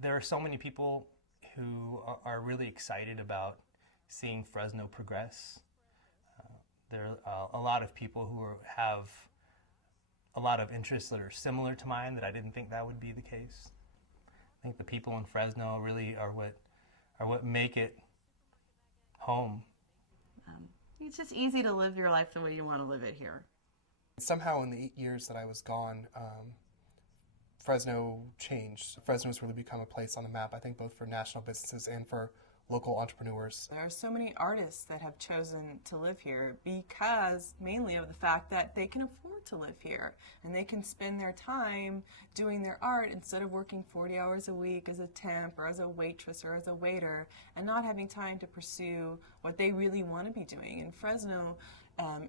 there are so many people who are really excited about seeing Fresno progress. There are a lot of people who have a lot of interests that are similar to mine that I didn't think that would be the case. I think the people in Fresno really are what make it home. It's just easy to live your life the way you want to live it here. Somehow in the 8 years that I was gone, Fresno changed. Fresno's really become a place on the map, I think, both for national businesses and for local entrepreneurs. There are so many artists that have chosen to live here because mainly of the fact that they can afford to live here and they can spend their time doing their art instead of working 40 hours a week as a temp or as a waitress or as a waiter and not having time to pursue what they really want to be doing. In Fresno,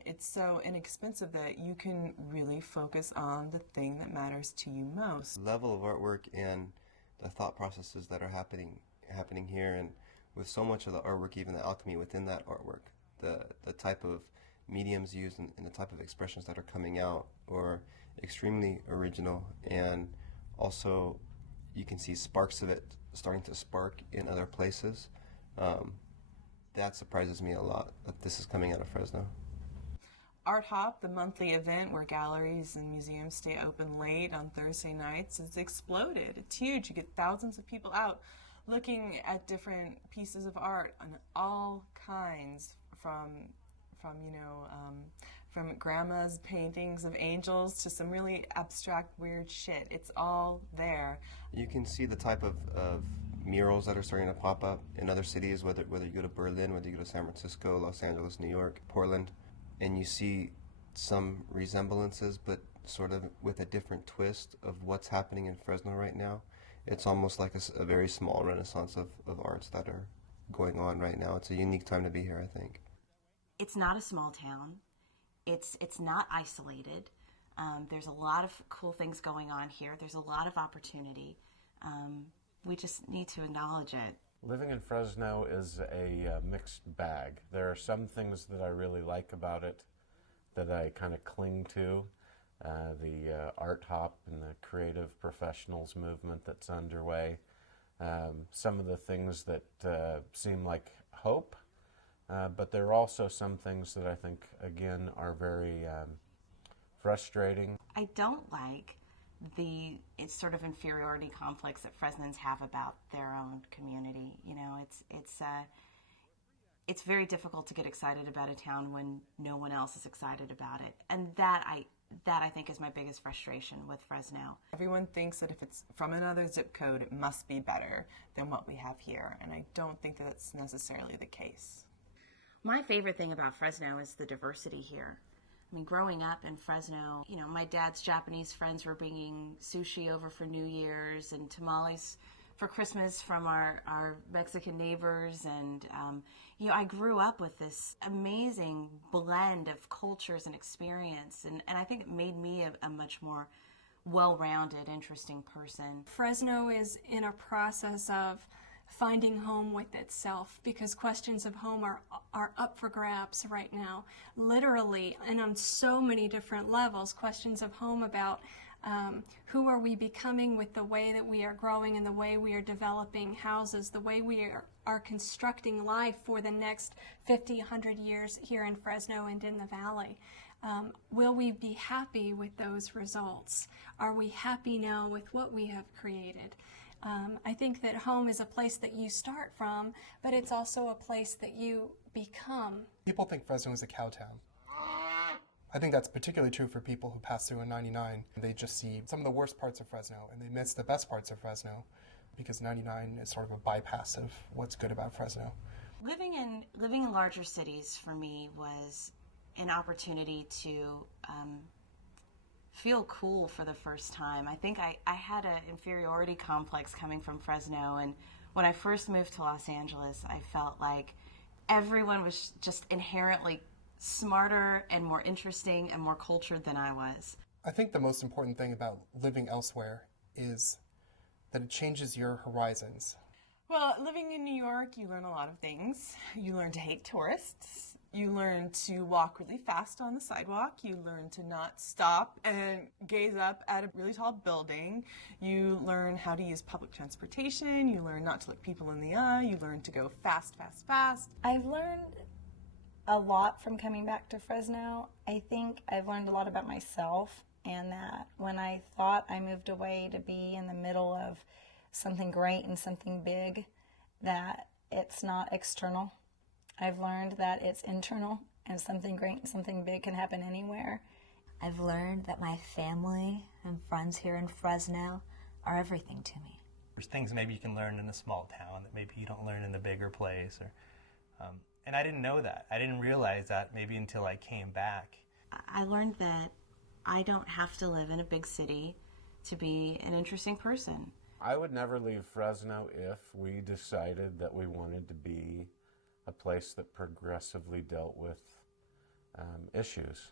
it's so inexpensive that you can really focus on the thing that matters to you most. The level of artwork and the thought processes that are happening here, and with so much of the artwork, even the alchemy within that artwork, the type of mediums used and the type of expressions that are coming out are extremely original, and also you can see sparks of it starting to spark in other places. That surprises me a lot, that this is coming out of Fresno. Art Hop, the monthly event where galleries and museums stay open late on Thursday nights, has exploded. It's huge. You get thousands of people out looking at different pieces of art on all kinds, from grandma's paintings of angels to some really abstract, weird shit. It's all there. You can see the type of murals that are starting to pop up in other cities, whether you go to Berlin, whether you go to San Francisco, Los Angeles, New York, Portland, and you see some resemblances, but sort of with a different twist of what's happening in Fresno right now. It's almost like a very small renaissance of arts that are going on right now. It's a unique time to be here, I think. It's not a small town. It's not isolated. There's a lot of cool things going on here. There's a lot of opportunity. We just need to acknowledge it. Living in Fresno is a mixed bag. There are some things that I really like about it that I kind of cling to. The art hop and the creative professionals movement that's underway. Some of the things that seem like hope, but there are also some things that I think, again, are very frustrating. I don't like it's sort of inferiority complex that Fresnans have about their own community. You know, it's very difficult to get excited about a town when no one else is excited about it, and that I think is my biggest frustration with Fresno. Everyone thinks that if it's from another zip code, it must be better than what we have here, and I don't think that that's necessarily the case. My favorite thing about Fresno is the diversity here. I mean, growing up in Fresno, you know, my dad's Japanese friends were bringing sushi over for New Year's and tamales for Christmas from our Mexican neighbors. And, you know, I grew up with this amazing blend of cultures and experience. And I think it made me a much more well-rounded, interesting person. Fresno is in a process of finding home with itself, because questions of home are up for grabs right now, literally, and on so many different levels. Questions of home about who are we becoming with the way that we are growing and the way we are developing houses, the way we are constructing life for the next 50, 100 years here in Fresno and in the Valley. Will we be happy with those results? Are we happy now with what we have created? I think that home is a place that you start from, but it's also a place that you become. People think Fresno is a cow town. I think that's particularly true for people who pass through in 99. They just see some of the worst parts of Fresno, and they miss the best parts of Fresno, because 99 is sort of a bypass of what's good about Fresno. Living in larger cities for me was an opportunity to feel cool for the first time. I think I had an inferiority complex coming from Fresno, and when I first moved to Los Angeles, I felt like everyone was just inherently smarter and more interesting and more cultured than I was. I think the most important thing about living elsewhere is that it changes your horizons. Well, living in New York, you learn a lot of things. You learn to hate tourists. You learn to walk really fast on the sidewalk. You learn to not stop and gaze up at a really tall building. You learn how to use public transportation. You learn not to look people in the eye. You learn to go fast, fast, fast. I've learned a lot from coming back to Fresno. I think I've learned a lot about myself, and that when I thought I moved away to be in the middle of something great and something big, that it's not external. I've learned that it's internal, and something great and something big can happen anywhere. I've learned that my family and friends here in Fresno are everything to me. There's things maybe you can learn in a small town that maybe you don't learn in a bigger place. And I didn't know that. I didn't realize that maybe until I came back. I learned that I don't have to live in a big city to be an interesting person. I would never leave Fresno if we decided that we wanted to be a place that progressively dealt with issues.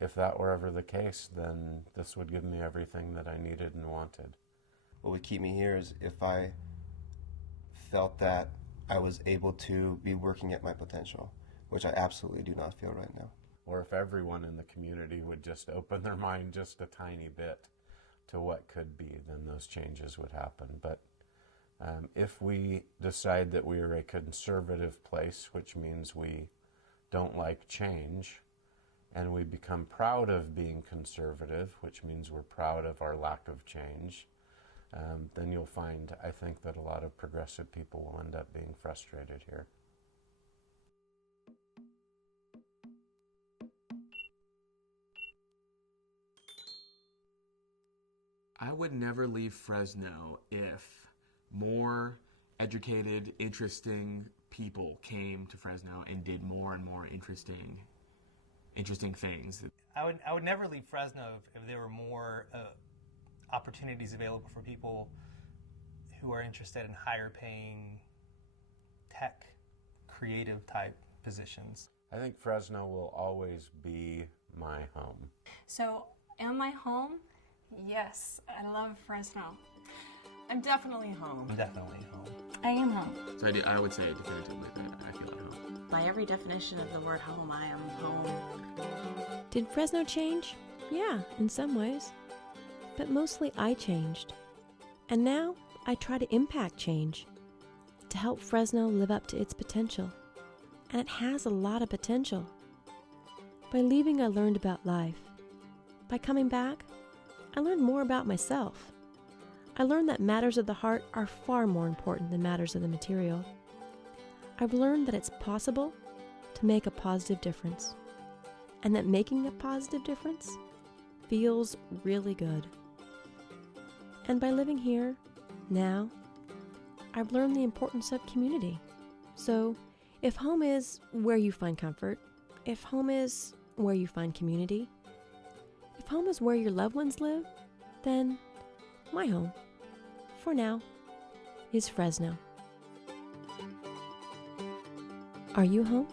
If that were ever the case, then this would give me everything that I needed and wanted. What would keep me here is if I felt that I was able to be working at my potential, which I absolutely do not feel right now. Or if everyone in the community would just open their mind just a tiny bit to what could be, then those changes would happen. But if we decide that we are a conservative place, which means we don't like change, and we become proud of being conservative, which means we're proud of our lack of change, then you'll find, I think, that a lot of progressive people will end up being frustrated here. I would never leave Fresno if more educated, interesting people came to Fresno and did more and more interesting things. I would never leave Fresno if there were more opportunities available for people who are interested in higher paying tech, creative type positions. I think Fresno will always be my home. So, am I home? Yes, I love Fresno. I'm definitely home. I'm definitely home. I am home. So I would say definitively that I feel at home. By every definition of the word home, I am home. Did Fresno change? Yeah, in some ways. But mostly I changed. And now I try to impact change, to help Fresno live up to its potential. And it has a lot of potential. By leaving, I learned about life. By coming back, I learned more about myself. I learned that matters of the heart are far more important than matters of the material. I've learned that it's possible to make a positive difference, and that making a positive difference feels really good. And by living here, now, I've learned the importance of community. So, if home is where you find comfort, if home is where you find community, if home is where your loved ones live, then my home, for now, is Fresno. Are you home?